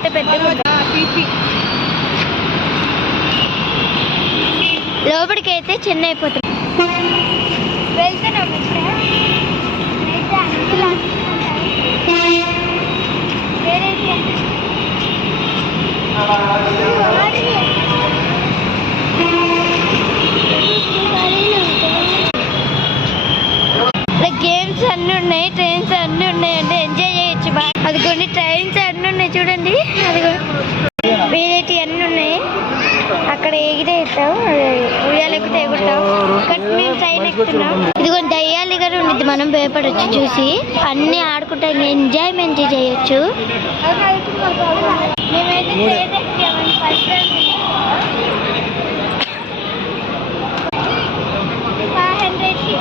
ఎంత పెద్దగా లోపలికి అయితే చిన్న అయిపోతుంది. వెళ్తున్నాము గేమ్స్ అన్నీ ఉన్నాయి, ట్రైన్స్ అన్నీ ఉన్నాయండి, ఎంజాయ్ చేయొచ్చు బాగా. అదిగోండి ట్రైన్స్ అన్నీ ఉన్నాయి చూడండి, అదిగో వేరేటి అన్నీ ఉన్నాయి. అక్కడ ఎగిరేస్తాం, ఉయ్యాలెక్కితే ఎగురుతాం. ఇక్కడ మేము ట్రైన్ ఎక్కుతున్నాం. ఇదిగో దయ్యాలు గారు ఉండిద్ది, మనం భయపడొచ్చు చూసి. అన్నీ ఆడుకుంటాం, ఎంజాయ్మెంట్ చేయొచ్చు. మేమైతే ఫస్ట్ 500కి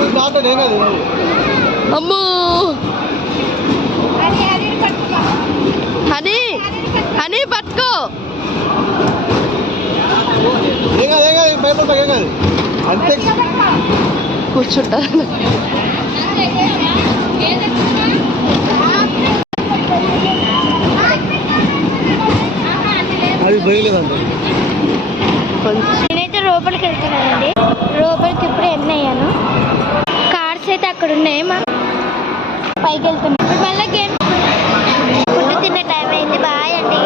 700కి అమ్మో హనీ హనీ పట్టుకో. అంతే కూర్చుంటా. అది పోయలేదండి. నేనైతే లోపలికి వెళ్తున్నానండి. లోపలికి ఇప్పుడు ఎంటర్ అయ్యాను. కార్స్ అయితే అక్కడ ఉన్నాయి, మా పైకి వెళ్తున్నాం. ఇప్పుడు మళ్ళీ గేమ్ ఫుడ్ తినే టైం అయింది. బాయ్ అండి.